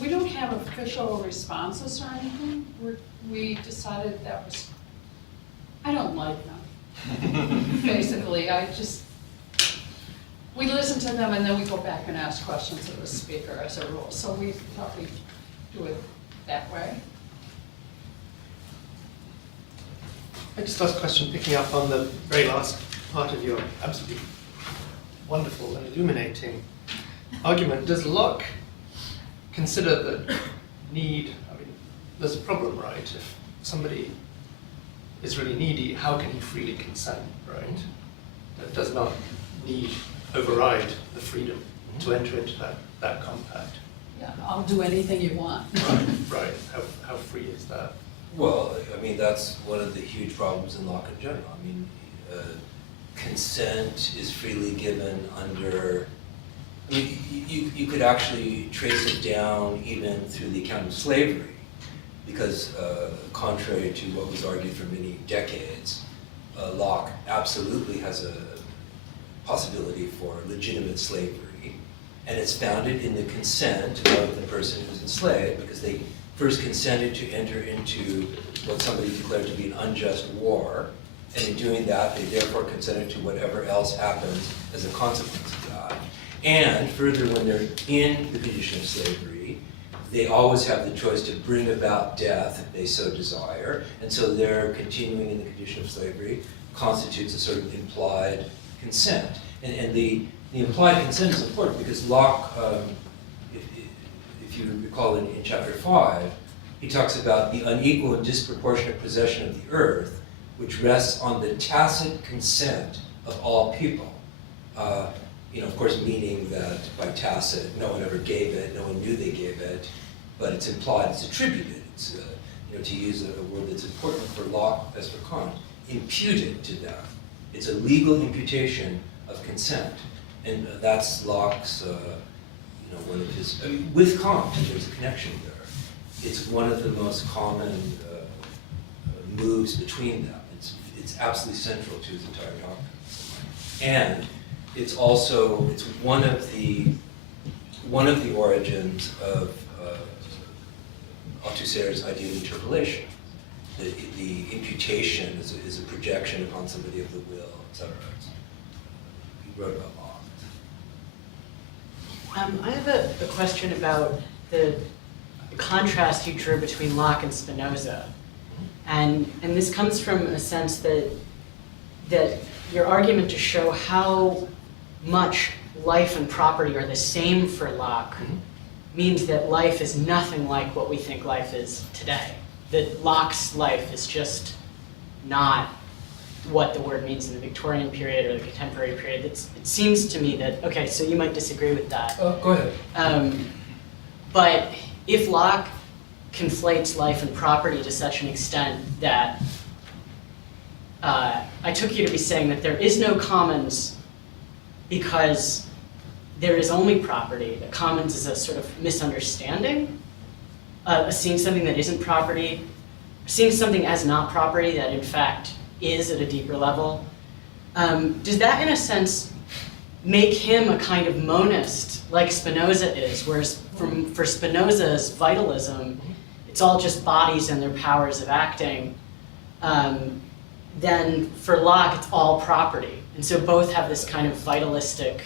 We don't have official responses or anything. We decided that was, I don't like them. Basically, we listen to them and then we go back and ask questions of the speaker as a rule. So we thought we'd do it that way. I just asked a question picking up on the very last part of your absolutely wonderful and illuminating argument. Does Locke consider that need, I mean, there's a problem, right? If somebody is really needy, how can he freely consent, right? That does not need override the freedom to enter into that compact. Yeah, I'll do anything you want. Right. How free is that? Well, I mean, that's one of the huge problems in Locke in general. I mean, consent is freely given under, I mean, you could actually trace it down even through the account of slavery, because contrary to what was argued for many decades, Locke absolutely has a possibility for legitimate slavery, and it's founded in the consent of the person who's enslaved, because they first consented to enter into what somebody declared to be an unjust war, and in doing that, they therefore consented to whatever else happens as a consequence of that. And further, when they're in the condition of slavery, they always have the choice to bring about death if they so desire, and so their continuing in the condition of slavery constitutes a sort of implied consent. And the implied consent is important because Locke, if you recall in chapter 5, he talks about the unequal and disproportionate possession of the earth, which rests on the tacit consent of all people. Of course, meaning that by tacit, no one ever gave it, no one knew they gave it, but it's implied, it's attributed. It's, to use a word that's important for Locke as for Kant, imputed to them. It's a legal imputation of consent, and that's Locke's, one of his. I mean, with Kant, there's a connection there. It's one of the most common moves between them. It's absolutely central to his entire doctrine, and it's also one of the origins of Althusser's idea of interpolation. The imputation is a projection upon somebody of the will, etc. He wrote about Locke. I have a question about the contrast you drew between Locke and Spinoza. And this comes from a sense that your argument to show how much life and property are the same for Locke means that life is nothing like what we think life is today. That Locke's life is just not what the word means in the Victorian period or the contemporary period. It seems to me that, okay, so you might disagree with that. Oh, go ahead. But if Locke conflates life and property to such an extent that I took you to be saying that there is no commons because there is only property, that commons is a sort of misunderstanding, seeing something that isn't property, seeing something as not property that in fact is at a deeper level. Does that in a sense make him a kind of monist like Spinoza is, whereas for Spinoza's vitalism, it's all just bodies and their powers of acting, then for Locke it's all property. And so both have this kind of vitalistic.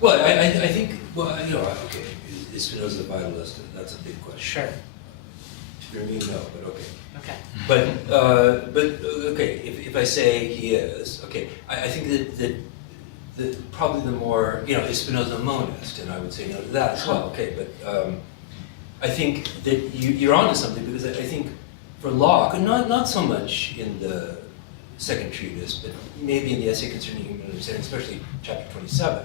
Well, I think, okay, is Spinoza a vitalist? That's a big question. Sure. For me, no, but okay. Okay. But okay, if I say he is, okay, I think that probably the more, is Spinoza a monist? And I would say no to that as well, okay, but I think that you're onto something, because I think for Locke, and not so much in the second treatise, but maybe in the essay concerning human understanding, especially chapter 27,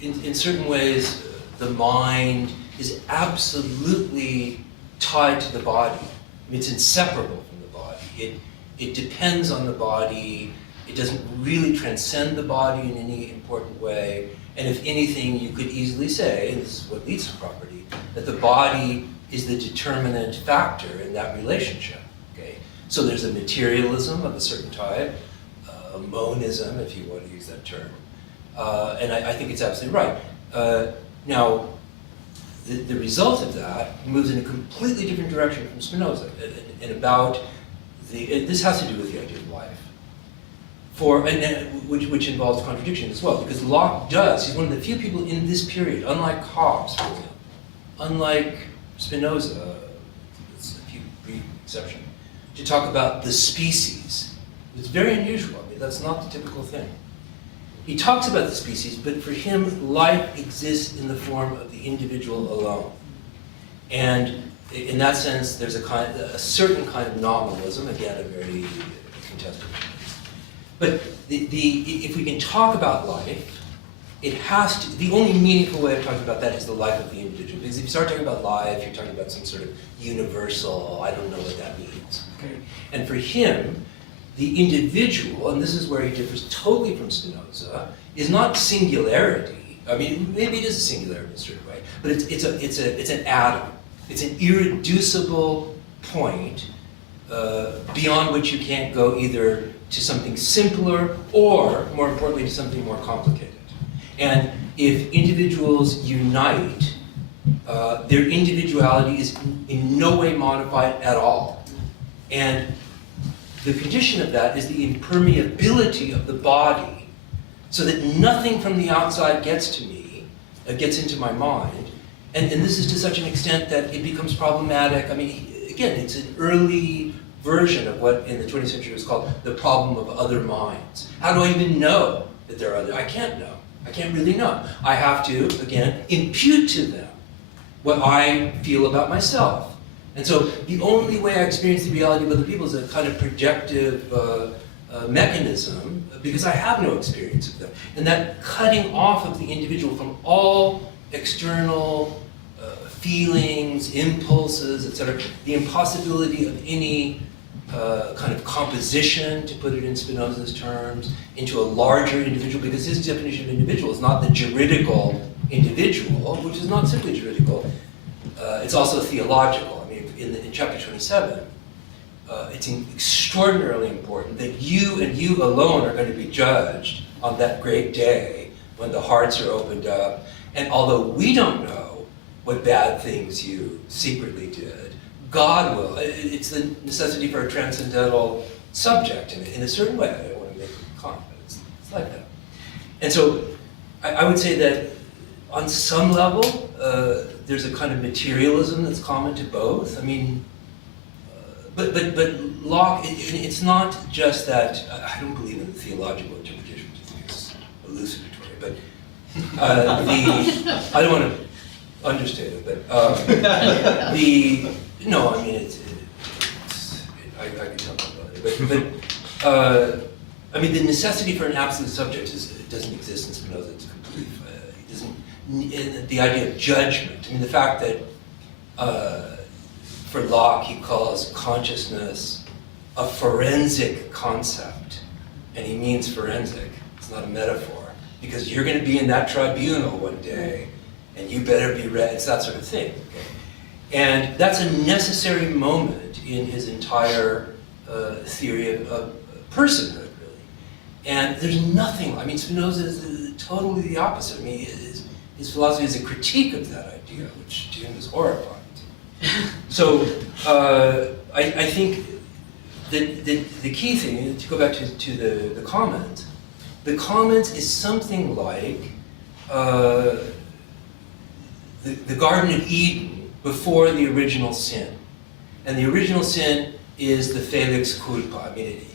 in certain ways, the mind is absolutely tied to the body. I mean, it's inseparable from the body. It depends on the body. It doesn't really transcend the body in any important way. And if anything, you could easily say, and this is what leads to property, that the body is the determinant factor in that relationship. Okay? So there's a materialism of a certain type, a monism, if you want to use that term. And I think it's absolutely right. Now, the result of that moves in a completely different direction from Spinoza, and about this has to do with the idea of life, which involves contradiction as well, because Locke he's one of the few people in this period, unlike Hobbes, for example, unlike Spinoza, with a few brief exceptions, to talk about the species. It's very unusual. I mean, that's not the typical thing. He talks about the species, but for him, life exists in the form of the individual alone. And in that sense, there's a certain kind of nominalism, again, a very contested. But if we can talk about life, it has to, the only meaningful way of talking about that is the life of the individual. Because if you start talking about life, you're talking about some sort of universal, I don't know what that means. Okay? And for him, the individual, and this is where he differs totally from Spinoza, is not singularity. I mean, maybe it is a singularity in a certain way, but it's an atom. It's an irreducible point beyond which you can't go either to something simpler or, more importantly, to something more complicated. And if individuals unite, their individuality is in no way modified at all. And the condition of that is the impermeability of the body, so that nothing from the outside gets to me, gets into my mind. And this is to such an extent that it becomes problematic. I mean, again, it's an early version of what in the 20th century was called the problem of other minds. How do I even know that there are other? I can't know. I can't really know. I have to, again, impute to them what I feel about myself. And so the only way I experience the reality of other people is a kind of projective mechanism, because I have no experience of them. And that cutting off of the individual from all external feelings, impulses, etc., the impossibility of any kind of composition, to put it in Spinoza's terms, into a larger individual, because his definition of individual is not the juridical individual, which is not simply juridical, it's also theological. I mean, in chapter 27, it's extraordinarily important that you and you alone are going to be judged on that great day when the hearts are opened up. And although we don't know what bad things you secretly did, God will. It's the necessity for a transcendental subject in a certain way. I don't want to make a comment, but it's like that. And so I would say that on some level, there's a kind of materialism that's common to both. I mean, but Locke, it's not just that, I don't believe in the theological interpretation, which I think is elucidatory, but I don't want to understate it, but no, I mean, I can talk about it, but I mean, the necessity for an absolute subject doesn't exist in Spinoza. It's complete. It doesn't. The idea of judgment. I mean, the fact that for Locke he calls consciousness a forensic concept, and he means forensic. It's not a metaphor, because you're going to be in that tribunal one day, and you better be ready. It's that sort of thing. Okay? And that's a necessary moment in his entire theory of personhood, really. And there's nothing, I mean, Spinoza is totally the opposite. I mean, his philosophy is a critique of that idea, which to him is horrifying. So I think that the key thing, to go back to the comments is something like the Garden of Eden before the original sin. And the original sin is the felix culpa. I mean, it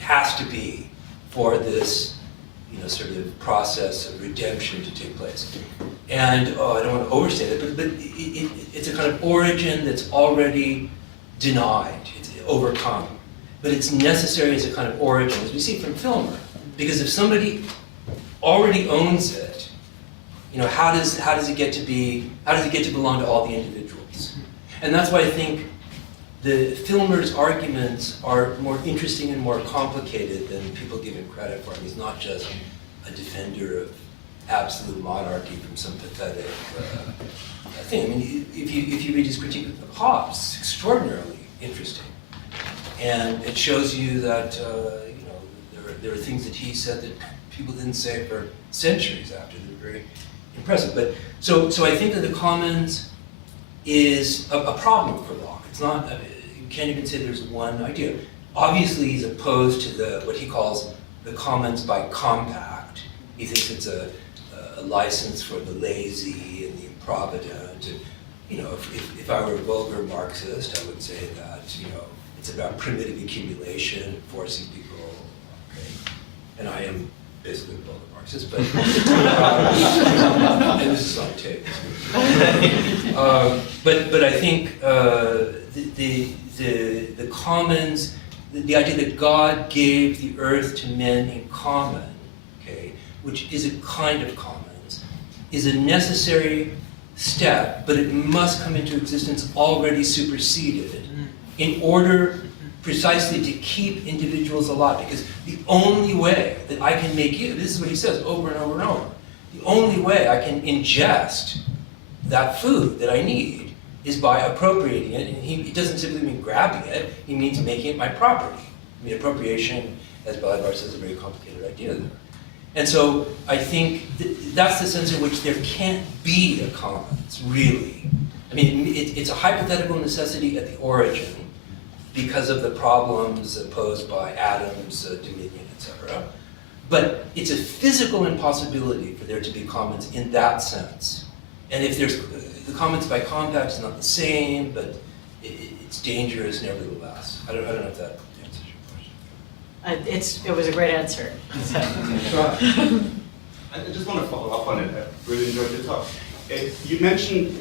has to be for this, sort of process of redemption to take place. And I don't want to overstate it, but it's a kind of origin that's already denied, it's overcome. But it's necessary as a kind of origin, as we see from Filmer. Because if somebody already owns it, how does it get to belong to all the individuals? And that's why I think the Filmer's arguments are more interesting and more complicated than people give him credit for. I mean, he's not just a defender of absolute monarchy from some pathetic thing. I mean, if you read his critique of Hobbes, it's extraordinarily interesting, and it shows you that there are things that he said that people didn't say for centuries after. They're very impressive. But so I think that the commons is a problem for Locke. It's not, you can't even say there's one idea. Obviously, he's opposed to what he calls the commons by compact. He thinks it's a license for the lazy and the improvident. And, you know, if I were a vulgar Marxist, I would say that, you know, it's about primitive accumulation, forcing people, okay. And I am basically a vulgar Marxist, but, and this is on tape. But I think the commons, the idea that God gave the earth to men in common, okay, which is a kind of commons, is a necessary step, but it must come into existence already superseded in order precisely to keep individuals alive. Because the only way that I can make you, this is what he says over and over and over, the only way I can ingest that food that I need is by appropriating it. And he doesn't simply mean grabbing it, he means making it my property. I mean, appropriation, as Balibar says, is a very complicated idea there. And so I think that's the sense in which there can't be a commons, really. I mean, it's a hypothetical necessity at the origin because of the problems posed by Adam's dominion, etc. But it's a physical impossibility for there to be commons in that sense. And if there's, the commons by compact is not the same, but it's dangerous nevertheless. I don't know if that answers your question. It was a great answer. So. I just want to follow up on it. I really enjoyed your talk. You mentioned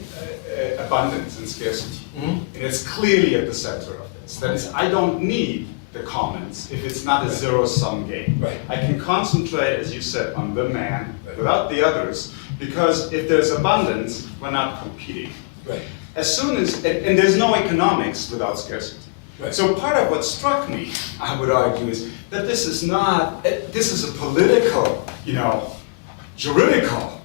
abundance and scarcity, and it's clearly at the center of this. That is, I don't need the commons if it's not a zero-sum game. Right. I can concentrate, as you said, on the man without the others, because if there's abundance, we're not competing. Right. As soon as, and there's no economics without scarcity. Right. So part of what struck me, I would argue, is that this is not, this is a political, you know, juridical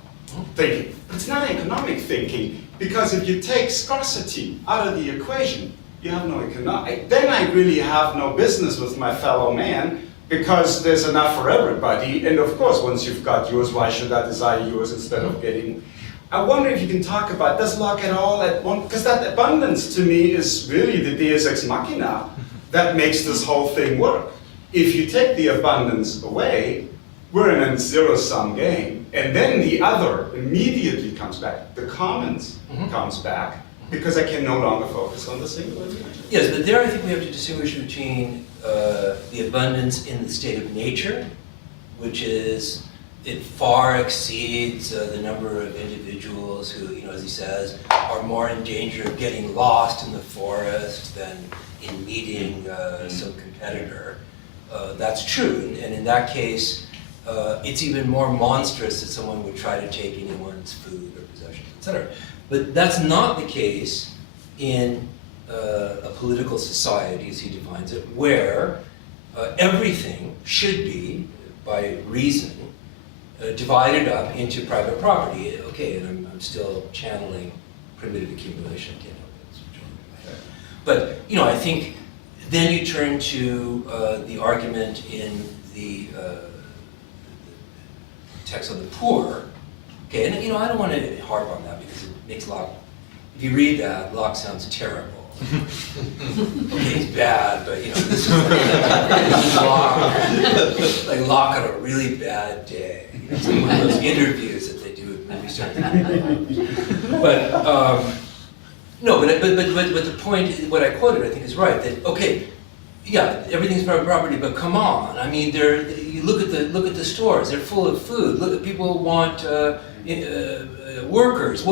thinking. But it's not economic thinking, because if you take scarcity out of the equation, you have no economic, then I really have no business with my fellow man, because there's enough for everybody. And of course, once you've got yours, why should I desire yours instead of getting? I wonder if you can talk about, does Locke at all, because that abundance to me is really the deus ex machina that makes this whole thing work. If you take the abundance away, we're in a zero-sum game. And then the other immediately comes back. The commons comes back, because I can no longer focus on the singular. Yes, but there I think we have to distinguish between the abundance in the state of nature, which is, it far exceeds the number of individuals who, you know, as he says, are more in danger of getting lost in the forest than in meeting some competitor. That's true, and in that case, it's even more monstrous that someone would try to take anyone's food or possessions, etc. But that's not the case in a political society, as he defines it, where everything should be, by reason, divided up into private property. Okay, and I'm still channeling primitive accumulation. I can't help it. It's going in my head. But you know, I think then you turn to the argument in the text on the poor. Okay, and you know, I don't want to harp on that because it makes Locke. If you read that, Locke sounds terrible. Okay, he's bad, but you know, this is Locke, like Locke on a really bad day. You know, it's like one of those interviews that they do with movie stars. But no, but the point, what I quoted, I think is right. That okay, yeah, everything's private property, but come on. I mean, you look at the stores; they're full of food. Look, people want workers.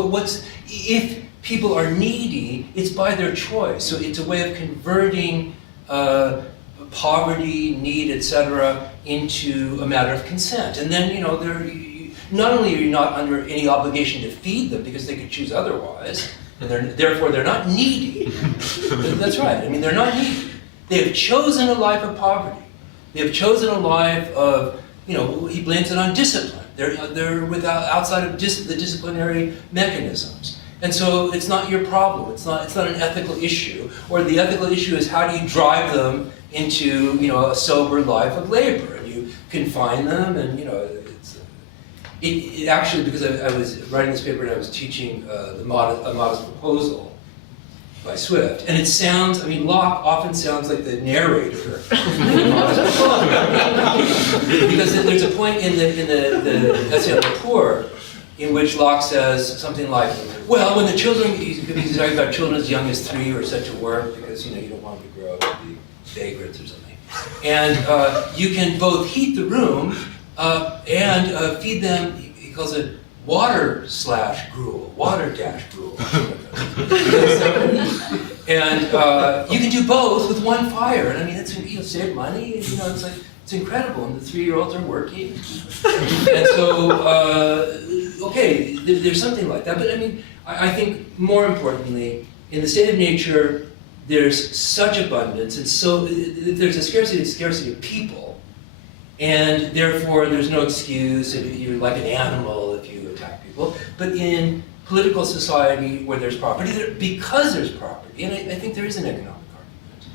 If people are needy, it's by their choice. So it's a way of converting poverty, need, etc., into a matter of consent. And then, you know, not only are you not under any obligation to feed them because they could choose otherwise, and therefore they're not needy. That's right. I mean, they're not needy. They have chosen a life of poverty. They have chosen a life of, you know, he blames it on discipline. They're outside of the disciplinary mechanisms. And so it's not your problem. It's not an ethical issue. Or the ethical issue is how do you drive them into, you know, a sober life of labor, and you confine them, and you know, It actually, because I was writing this paper and I was teaching a modest proposal by Swift, and it sounds, I mean, Locke often sounds like the narrator of the modest proposal. Because there's a point in the essay on the poor in which Locke says something like, well, when the children, he's talking about children as young as 3 who are set to work because, you don't want them to grow up and be vagrants or something. And you can both heat the room and feed them, he calls it water/gruel, water-gruel. And you can do both with one fire. And I mean, it's, save money, and, it's like, it's incredible. And the 3-year-olds are working. And so, okay, there's something like that. But I mean, I think more importantly, in the state of nature, there's such abundance, and so there's a scarcity of people, and therefore there's no excuse if you're like an animal if you attack people. But in political society where there's property, because there's property, and I think there is an economic argument,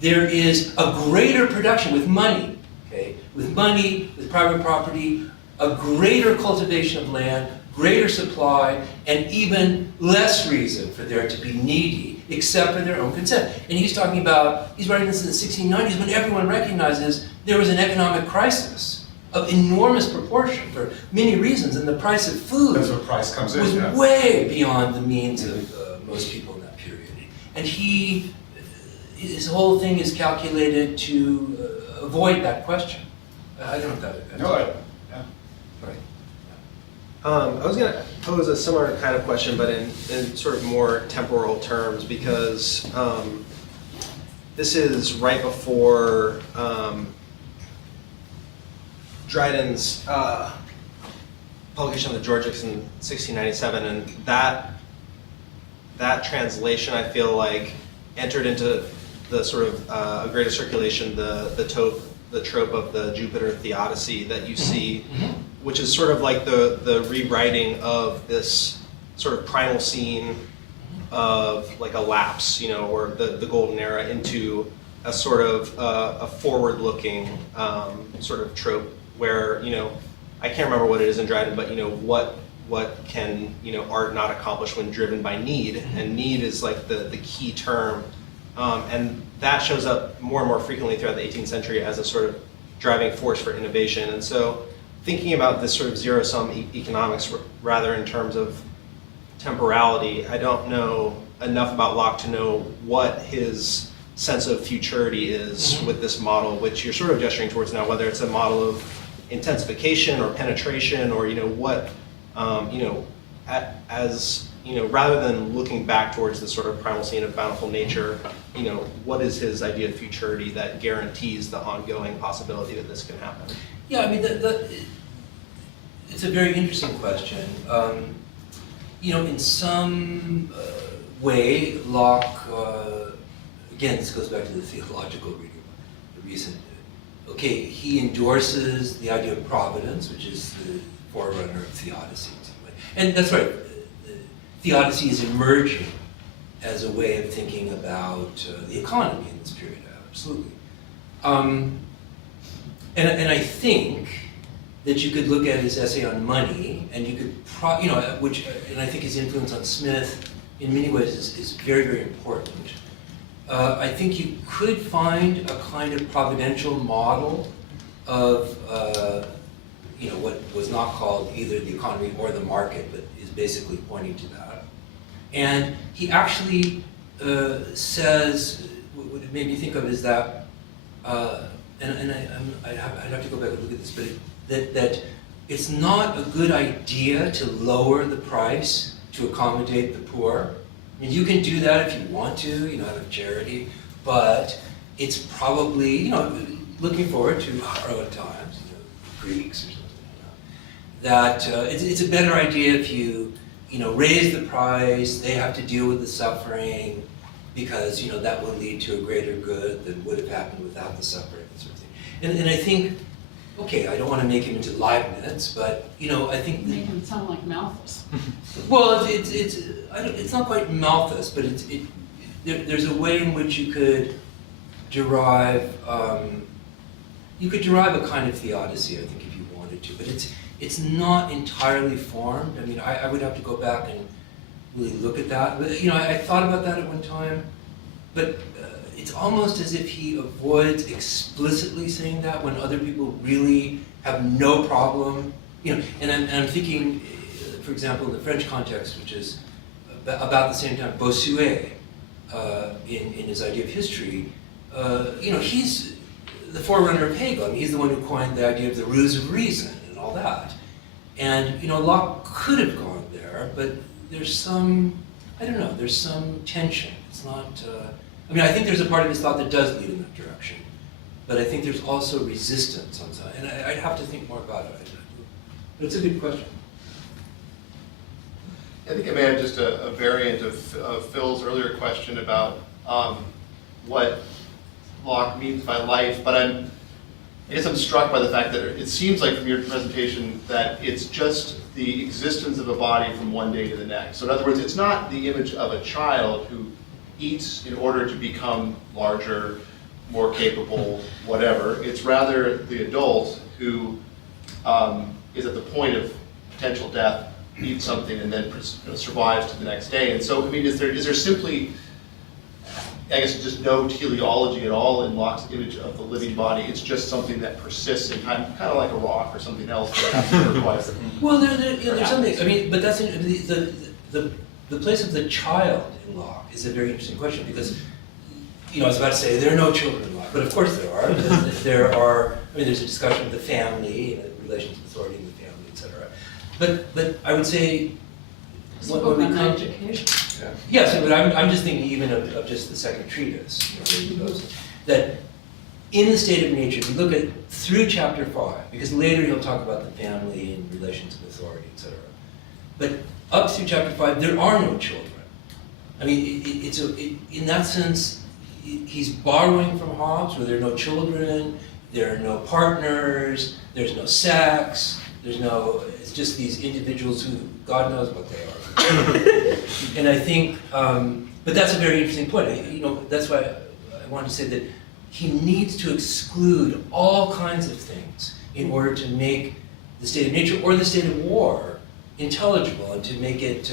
there is a greater production with money, okay? With money, with private property, a greater cultivation of land, greater supply, and even less reason for there to be needy, except for their own consent. And he's talking about, he's writing this in the 1690s when everyone recognizes there was an economic crisis of enormous proportion for many reasons, and the price of food That's where price comes in, was yeah. way beyond the means of most people in that period. And his whole thing is calculated to avoid that question. I don't know if that. No, yeah. Right. I was going to pose a similar kind of question, but in sort of more temporal terms, because this is right before Dryden's publication of the Georgics in 1697, and that translation, I feel like, entered into the sort of a greater circulation, the trope of the Jupiter theodicy that you see, which is sort of like the rewriting of this sort of primal scene of like a lapse, or the golden era into a sort of a forward-looking sort of trope where, I can't remember what it is in Dryden, but what can art not accomplish when driven by need, and need is like the key term. And that shows up more and more frequently throughout the 18th century as a sort of driving force for innovation. And so thinking about this sort of zero-sum economics rather in terms of temporality, I don't know enough about Locke to know what his sense of futurity is with this model, which you're sort of gesturing towards now, whether it's a model of intensification or penetration or, what, rather than looking back towards the sort of primal scene of bountiful nature, what is his idea of futurity that guarantees the ongoing possibility that this can happen? Yeah, I mean, it's a very interesting question. In some way, Locke, again, this goes back to the theological reading, the recent, okay, he endorses the idea of providence, which is the forerunner of theodicy. And that's right, theodicy is emerging as a way of thinking about the economy in this period, absolutely. And I think that you could look at his essay on money, and you could, and I think his influence on Smith in many ways is very, very important. I think you could find a kind of providential model of, what was not called either the economy or the market, but is basically pointing to that. And he actually says, what it made me think of is that, and I'd have to go back and look at this, but that it's not a good idea to lower the price to accommodate the poor. I mean, you can do that if you want to, out of charity, but it's probably, looking forward to heroic times, Greeks or something, that it's a better idea if you, raise the price, they have to deal with the suffering, because, that will lead to a greater good than would have happened without the suffering, that sort of thing. And I think, okay, I don't want to make him into Leibniz, but, I think... Make him sound like Malthus. Well, it's not quite Malthus, but there's a way in which you could derive a kind of theodicy, I think, if you wanted to. But it's not entirely formed. I mean, I would have to go back and really look at that. But, you know, I thought about that at one time, but it's almost as if he avoids explicitly saying that when other people really have no problem. You know, and I'm thinking, for example, in the French context, which is about the same time, Bossuet, in his idea of history, you know, he's the forerunner of Hegel. I mean, he's the one who coined the idea of the ruse of reason and all that. And, you know, Locke could have gone there, but there's some, I don't know, there's some tension. It's not, I mean, I think there's a part of his thought that does lead in that direction, but I think there's also resistance on side, and I'd have to think more about it. But it's a good question. I think I may have just a variant of Phil's earlier question about what Locke means by life, but I guess I'm struck by the fact that it seems like from your presentation that it's just the existence of a body from one day to the next. So in other words, it's not the image of a child who eats in order to become larger, more capable, whatever. It's rather the adult who is at the point of potential death, eats something, and then survives to the next day. And so, I mean, is there simply, I guess, just no teleology at all in Locke's image of the living body? It's just something that persists in time, kind of like a rock or something else that requires. Well, there's something. I mean, but that's the place of the child in Locke is a very interesting question because, you know, I was about to say there are no children in Locke, but of course there are. There are. I mean, there's a discussion of the family and the relations of authority in the family, etc. But I would say when we come to education. yes, but I'm just thinking even of just the second treatise, you know, where he goes, that in the state of nature, if you look at through chapter 5, because later he'll talk about the family and relations of authority, etc. But up through chapter 5, there are no children. I mean, in that sense, he's borrowing from Hobbes, where there are no children, there are no partners, there's no sex, it's just these individuals who, God knows what they are. And I think, but that's a very interesting point. You know, that's why I wanted to say that he needs to exclude all kinds of things in order to make the state of nature or the state of war intelligible and to make it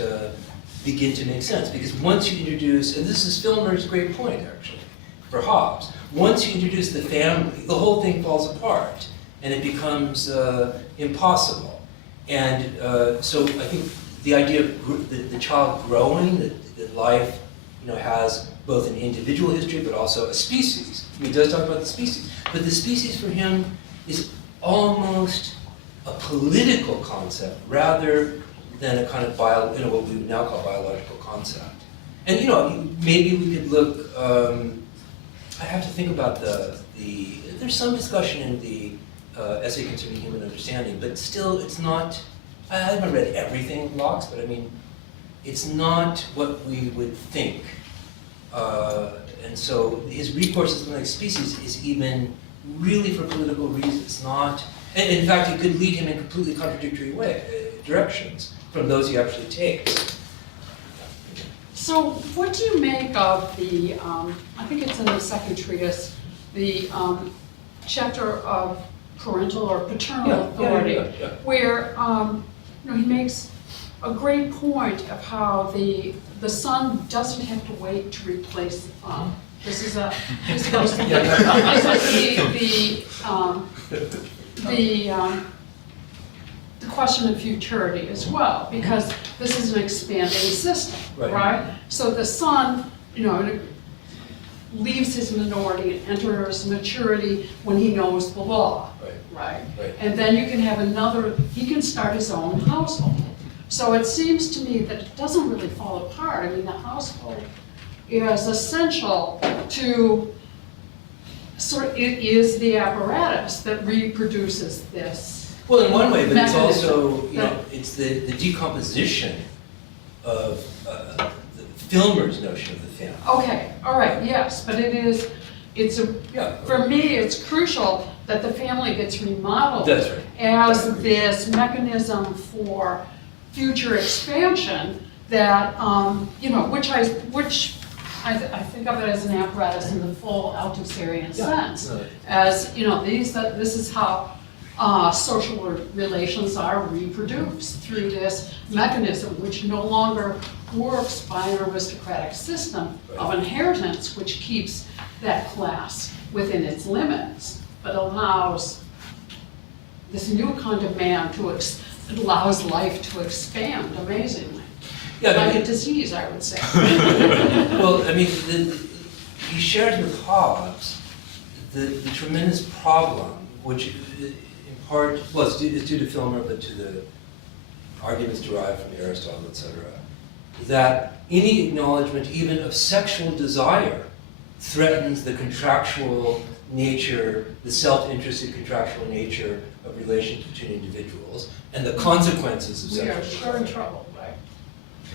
begin to make sense. Because once you introduce, and this is Filmer's great point actually, for Hobbes, once you introduce the family, the whole thing falls apart and it becomes impossible. And so I think the idea of the child growing, that life, you know, has both an individual history but also a species. I mean, he does talk about the species, but the species for him is almost a political concept rather than a kind of what we would now call biological concept. And you know, maybe we could look. I have to think about there's some discussion in the essay concerning human understanding, but still, it's not. I haven't read everything of Locke's, but I mean, it's not what we would think. And so his recourse to something like species is even really for political reasons, not. And in fact, it could lead him in completely contradictory directions from those he actually takes. So what do you make of the, I think it's in the second treatise, the chapter of parental or paternal authority, where you know, he makes a great point of how the son doesn't have to wait to replace the father. This is supposed to be the question of futurity as well, because this is an expanding system, right? So the son, you know, leaves his minority and enters maturity when he knows the law, right? And then you can have he can start his own household. So it seems to me that it doesn't really fall apart. I mean, the household is essential to it is the apparatus that reproduces this. Well, in one way, but it's mechanism. also, you know, it's the decomposition of Filmer's notion of the family. Okay, all right, yes, but for me, it's crucial that the family gets remodeled That's right. as this mechanism for future expansion that, you know, which I think of it as an apparatus in the full Althusserian sense. No. As, you know, this is how social relations are reproduced through this mechanism, which no longer works by an aristocratic system of inheritance, which keeps that class within its limits, but allows this new kind of man allows life to expand amazingly. Yeah, Like a disease, I would say. Well, I mean, he shares with Hobbes the tremendous problem, which in part, well, it's due to Filmer, but to the arguments derived from Aristotle, etc., that any acknowledgement even of sexual desire threatens the contractual nature, the self-interested contractual nature of relations between individuals, and the consequences of We are sexual sure in desire. trouble, right?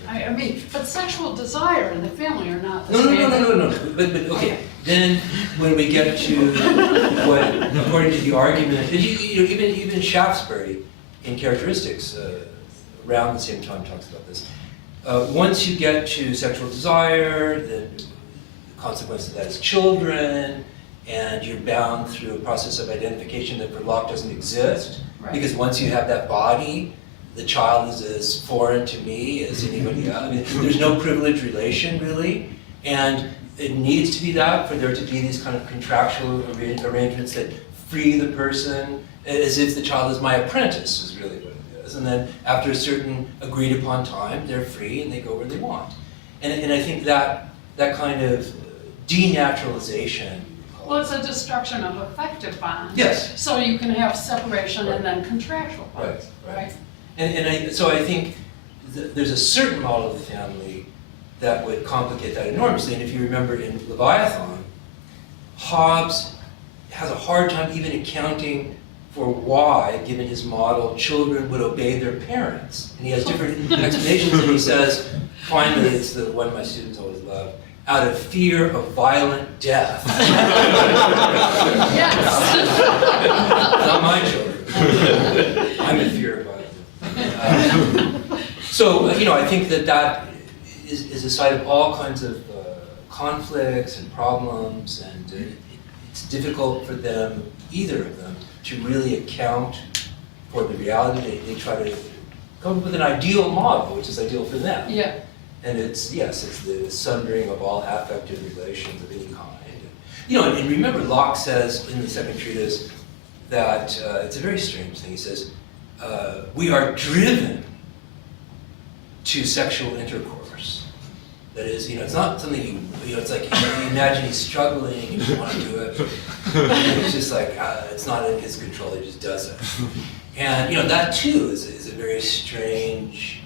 I mean, but sexual desire and the family are not the No, same. no. But okay. Then when we get to what, according to the argument, and even Shaftesbury in Characteristics around the same time talks about this. Once you get to sexual desire, the consequence of that is children, and you're bound through a process of identification that for Locke doesn't exist. Right. Because once you have that body, the child is as foreign to me as anybody else. I mean, there's no privileged relation, really, and it needs to be that for there to be these kind of contractual arrangements that free the person, as if the child is my apprentice, is really what it is. And then after a certain agreed upon time, they're free and they go where they want. And I think that kind of denaturalization. Well, it's a destruction of affective bonds. Yes. So you can have separation Right. and then contractual bonds, Right. right? So I think there's a certain model of the family that would complicate that enormously. And if you remember in Leviathan, Hobbes has a hard time even accounting for why, given his model, children would obey their parents. And he has different explanations, and he says, finally, it's the one my students always love, out of fear of violent death. Yes. Not my children. I'm in fear of violent death. So, I think that is a site of all kinds of conflicts and problems, and it's difficult for them, either of them, to really account for the reality. They try to come up with an ideal model, which is ideal for them. Yeah. And it's the sundering of all affective relations of any kind. And remember, Locke says in the second treatise that it's a very strange thing. He says, we are driven to sexual intercourse. That is, it's not something it's like, you imagine he's struggling, he doesn't want to do it. And it's just like, it's not in his control, he just does it. And, that too is a very strange,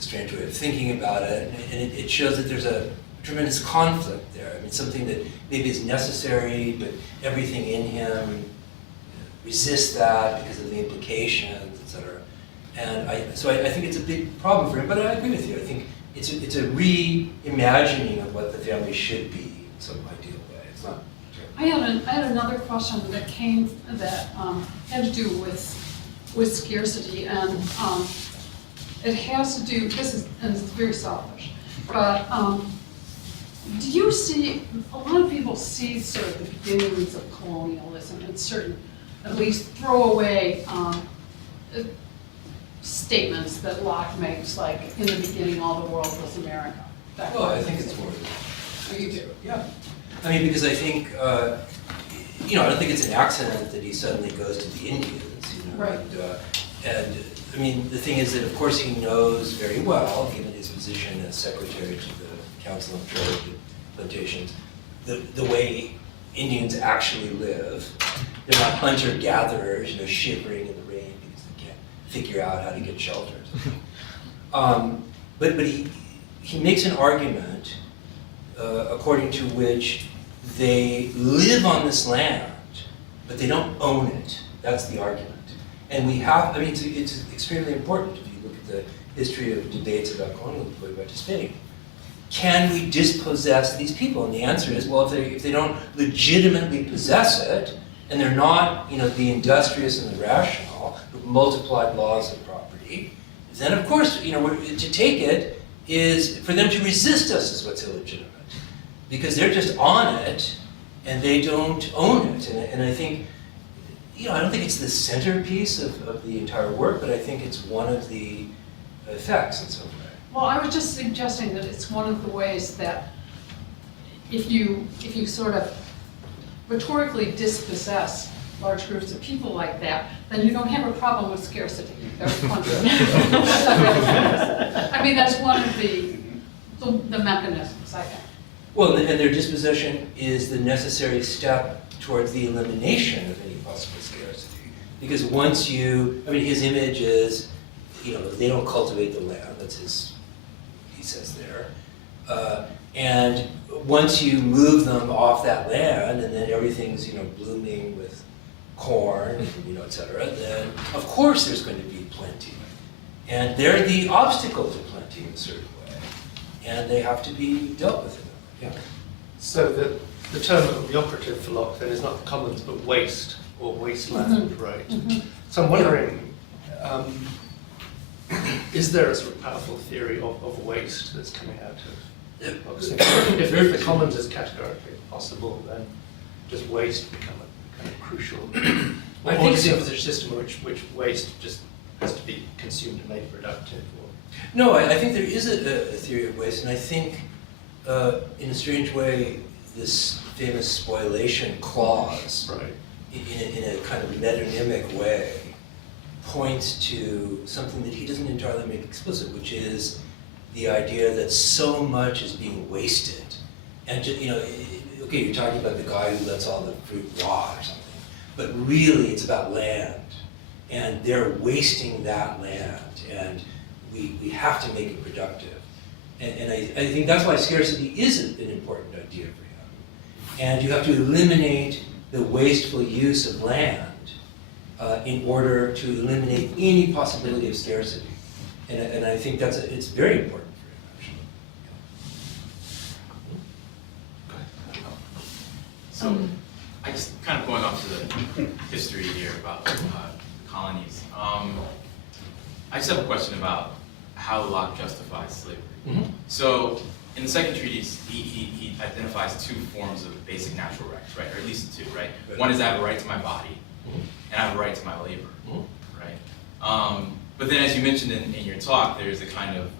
strange way of thinking about it, and it shows that there's a tremendous conflict there. I mean, something that maybe is necessary, but everything in him resists that because of the implications, etc. And so I think it's a big problem for him, but I agree with you. I think it's a reimagining of what the family should be in some ideal way. It's not. I had another question that had to do with scarcity, and it has to do, and it's very selfish, but do you see, a lot of people see sort of the beginnings of colonialism and certain, at least throwaway statements that Locke makes, like, in the beginning all the world was America. That Well, kind I of think thing. it's more. Oh, you do? Yeah. I mean, because I think, I don't think it's an accident that he suddenly goes to the Indians, Right. And I mean, the thing is that, of course, he knows very well, given his position as secretary to the Council of Trade and Plantations, the way Indians actually live. They're not hunter-gatherers, shivering in the rain because they can't figure out how to get shelter. But he makes an argument according to which they live on this land, but they don't own it. That's the argument. And it's extremely important if you look at the history of debates about colonial before we went to Spain. Can we dispossess these people? And the answer is, well, if they don't legitimately possess it, and they're not, the industrious and the rational, who've multiplied laws of property, then of course, to take it is, for them to resist us is what's illegitimate. Because they're just on it, and they don't own it. And I think, I don't think it's the centerpiece of the entire work, but I think it's one of the effects in some way. Well, I was just suggesting that it's one of the ways that if you sort of rhetorically dispossess large groups of people like that, then you don't have a problem with scarcity. That's one thing. I mean, that's one of the mechanisms, I think. Well, and their dispossession is the necessary step towards the elimination of any possible scarcity. Because once his image is, they don't cultivate the land, that's he says there. And once you move them off that land, and then everything's, blooming with corn, et cetera, then of course there's going to be plenty. And they're the obstacle to plenty in a certain way. And they have to be dealt with. Yeah. So the term that will be operative for Locke then is not the commons but waste or wasteland, right? So I'm wondering, is there a sort of powerful theory of waste that's coming out of Locke's thinking? If the commons is categorically possible, then does waste become a kind of crucial? I Or think is so. there a system in which waste just has to be consumed and made productive? Or? No, I think there is a theory of waste, and I think, in a strange way, this famous spoliation clause, Right. in a kind of metonymic way, points to something that he doesn't entirely make explicit, which is the idea that so much is being wasted. And, okay, you're talking about the guy who lets all the fruit rot or something, but really it's about land. And they're wasting that land, and we have to make it productive. And I think that's why scarcity is an important idea for him. And you have to eliminate the wasteful use of land in order to eliminate any possibility of scarcity. And I think it's very important for him, actually. So, I just kind of going off to the history here about the colonies. I just have a question about how Locke justifies slavery. Mm-hmm. So, in the second treatise, he identifies two forms of basic natural rights, right? Or at least two, right? Right. One is I have a right to my body, and I have a right to my labor, right? But then, as you mentioned in your talk, there's a kind of,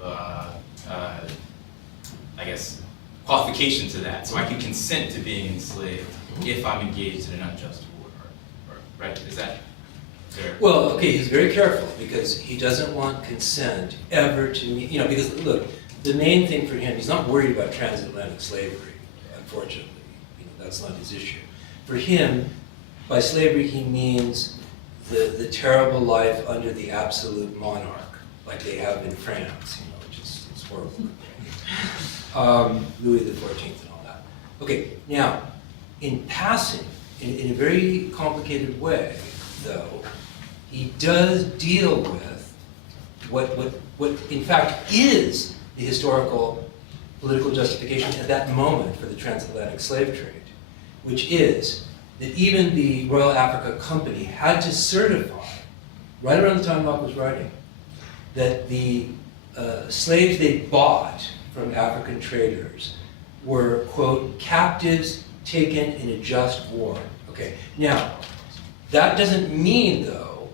I guess, qualification to that. So I can consent to being enslaved if I'm engaged in an unjust war, right? Is that fair? Well, okay, he's very careful because he doesn't want consent ever to mean, because look, the main thing for him, he's not worried about transatlantic slavery, unfortunately. That's not his issue. For him, by slavery he means the terrible life under the absolute monarch, like they have in France, which is it's horrible. Louis XIV and all that. Okay, now, in passing, in a very complicated way, though, he does deal with what in fact is the historical political justification at that moment for the transatlantic slave trade, which is that even the Royal Africa Company had to certify, right around the time Locke was writing, that the slaves they bought from African traders were, quote, captives taken in a just war. Okay, now, that doesn't mean, though,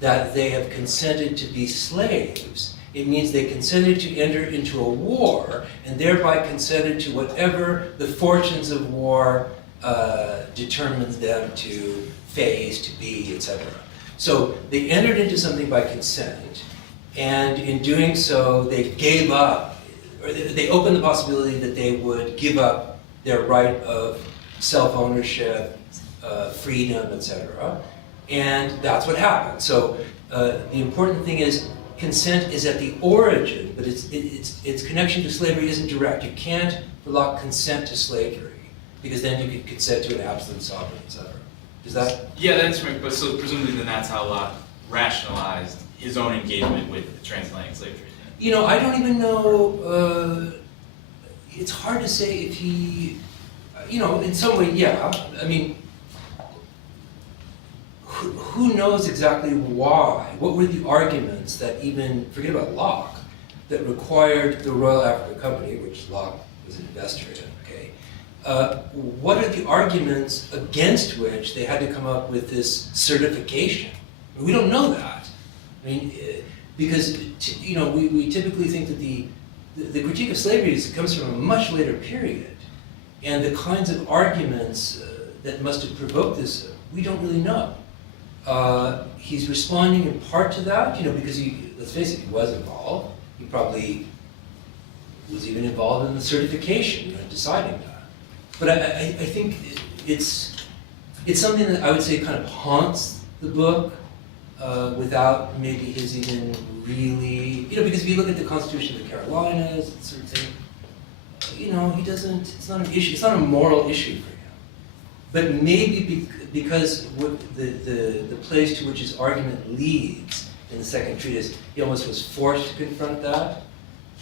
that they have consented to be slaves. It means they consented to enter into a war and thereby consented to whatever the fortunes of war determines them to face, to be, etc. So they entered into something by consent, and in doing so, they gave up, or they opened the possibility that they would give up their right of self-ownership, freedom, etc. And that's what happened. So the important thing is consent is at the origin, but its connection to slavery isn't direct. You can't, for Locke, consent to slavery, because then you could consent to an absolute sovereign, etc. Is that? Yeah, that's right. But so presumably then that's how Locke rationalized his own engagement with the transatlantic slave trade. I don't even know, it's hard to say if he, in some way, yeah. I mean, who knows exactly why? What were the arguments that even, forget about Locke, that required the Royal Africa Company, which Locke was an investor in, okay, what are the arguments against which they had to come up with this certification? We don't know that. I mean, because we typically think that the critique of slavery comes from a much later period, and the kinds of arguments that must have provoked this, we don't really know. He's responding in part to that, because let's face it, he was involved. He probably was even involved in the certification, deciding that. But I think it's something that I would say kind of haunts the book without maybe his even really, because if you look at the Constitution of the Carolinas, that sort of thing, he doesn't, it's not an issue, it's not a moral issue for him. But maybe because the place to which his argument leads in the second treatise, he almost was forced to confront that,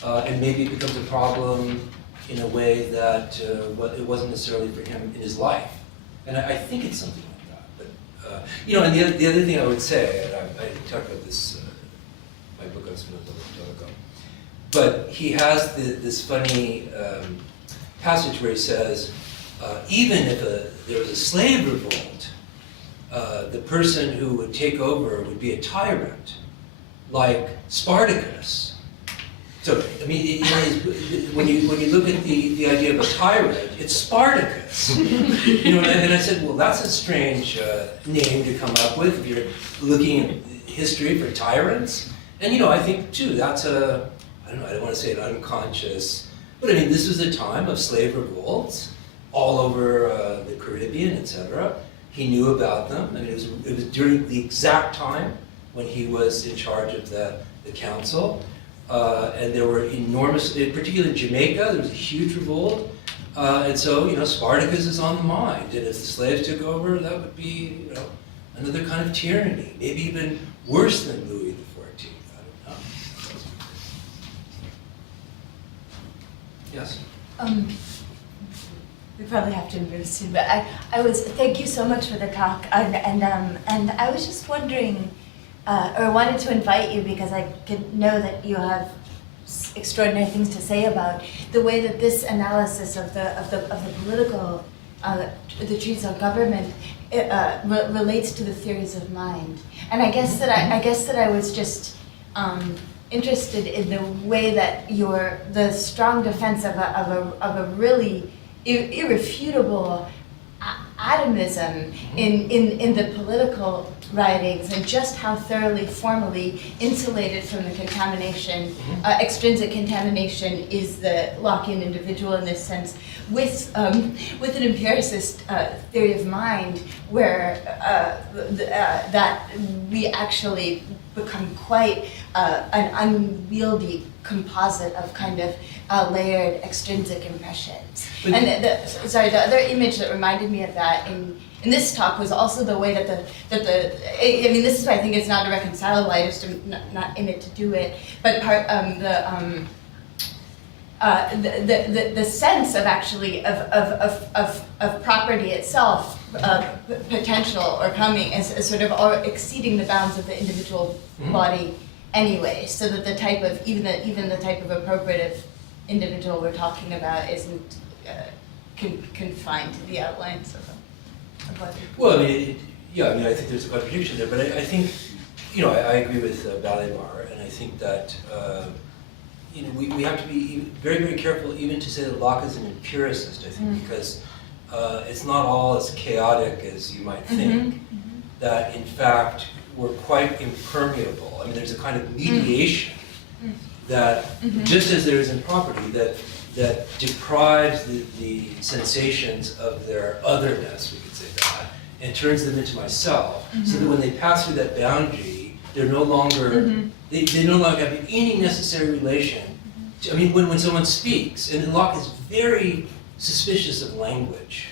and maybe it becomes a problem in a way that it wasn't necessarily for him in his life. And I think it's something like that. But, and the other thing I would say, and I talked about this, my book on Spinoza a little ago, but he has this funny passage where he says, even if there was a slave revolt, the person who would take over would be a tyrant, like Spartacus. So, I mean, when you look at the idea of a tyrant, it's Spartacus. And I said, well, that's a strange name to come up with if you're looking at history for tyrants. And I think too, that's I don't want to say an unconscious, but I mean, this was a time of slave revolts all over the Caribbean, etc. He knew about them. I mean, it was during the exact time when he was in charge of the council. And there were enormous, particularly in Jamaica, there was a huge revolt. And so, Spartacus is on the mind. And if the slaves took over, that would be, another kind of tyranny, maybe even worse than Louis XIV. I don't know. Yes? We probably have to move soon, but thank you so much for the talk. And I was just wondering, or wanted to invite you because I know that you have extraordinary things to say about the way that this analysis of the political, the treatise on government, relates to the theories of mind. And I guess that I was just interested in the way that the strong defense of a really irrefutable atomism in the political writings, and just how thoroughly formally insulated from the contamination, extrinsic contamination, is the Lockean individual in this sense, with an empiricist theory of mind, where that we actually become quite an unwieldy composite of kind of layered extrinsic impressions. And the other image that reminded me of that in this talk was also the way that this is why I think it's not irreconcilable. I just am not in it to do it, but the sense of actually of property itself, potential or coming as sort of exceeding the bounds of the individual body anyway, so that the type of even the type of appropriative individual we're talking about isn't confined to the outlines of what. Well, I mean, I think there's a contradiction there, but I think, I agree with Balibar, and I think that we have to be very, very careful even to say that Locke is an empiricist, I think, because it's not all as chaotic as you might think, that in fact we're quite impermeable. I mean, there's a kind of mediation that, just as there is in property, that deprives the sensations of their otherness, we could say that, and turns them into myself, so that when they pass through that boundary, they're no longer, they no longer have any necessary relation. I mean, when someone speaks, and Locke is very suspicious of language,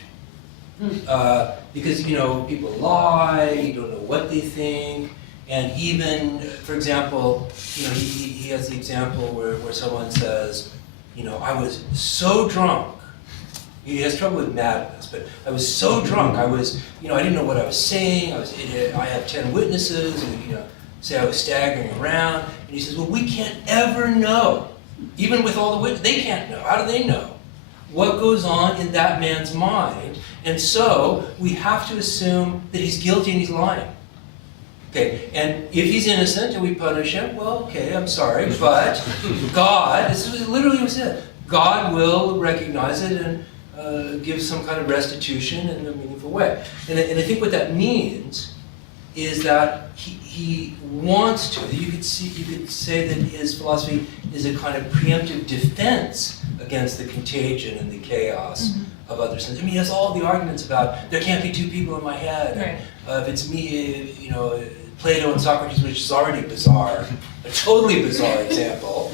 because, people lie, you don't know what they think, and even, for example, he has the example where someone says, I was so drunk. He has trouble with madness, but I was so drunk, I didn't know what I was saying, I have 10 witnesses, and, say I was staggering around, and he says, well, we can't ever know, even with all the witnesses, they can't know, how do they know? what goes on in that man's mind, and so we have to assume that he's guilty and he's lying. Okay, and if he's innocent and we punish him, well, okay, I'm sorry, but God, this is literally what it said, God will recognize it and give some kind of restitution in a meaningful way. And I think what that means is that he wants to. You could say that his philosophy is a kind of preemptive defense against the contagion and the chaos of other sins. I mean, he has all the arguments about there can't be two people in my head. Right. If it's me, Plato and Socrates, which is already bizarre, a totally bizarre example.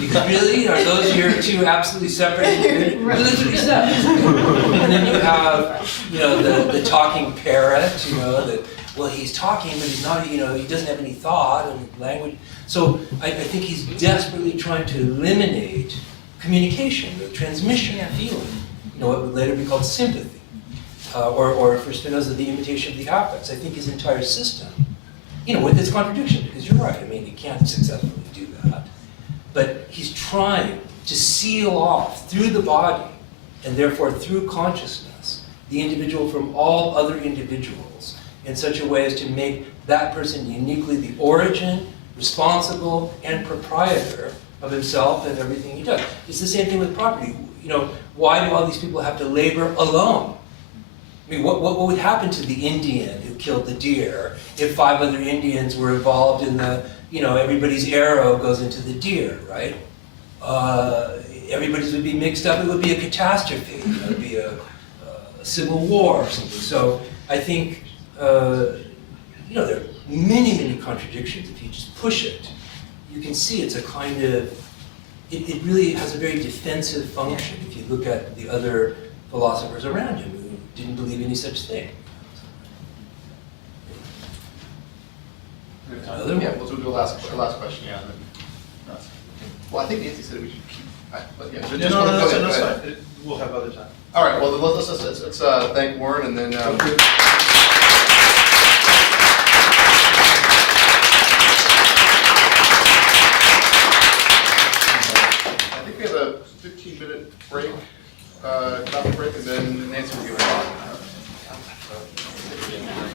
Because really, are those your two absolutely separate individuals? Really, that's what he says. And then you have, the talking parrot, that, well, he's talking, but he's not, he doesn't have any thought and language. So I think he's desperately trying to eliminate communication, the transmission of feeling, what would later be called sympathy. Or for Spinoza, the imitation of the affects. I think his entire system, with its contradiction, because you're right, I mean, he can't successfully do that. But he's trying to seal off through the body, and therefore through consciousness, the individual from all other individuals in such a way as to make that person uniquely the origin, responsible, and proprietor of himself and everything he does. It's the same thing with property. Why do all these people have to labor alone? I mean, what would happen to the Indian who killed the deer if 5 other Indians were involved in the, everybody's arrow goes into the deer, right? Everybody's would be mixed up. It would be a catastrophe. It would be a civil war or something. So I think, there are many, many contradictions. If you just push it, you can see it's a kind of, it really has a very defensive function if you look at the other philosophers around him who didn't believe any such thing. Another Yeah, one? we'll do the last question, yeah. And then, well, I think Nancy said we should keep, but yeah. No, just no, go that's ahead, fine, that's go ahead. fine. We'll have other time. All right, well, let's thank Warren and then. I think we have a 15-minute break, coffee break, and then Nancy will give a talk.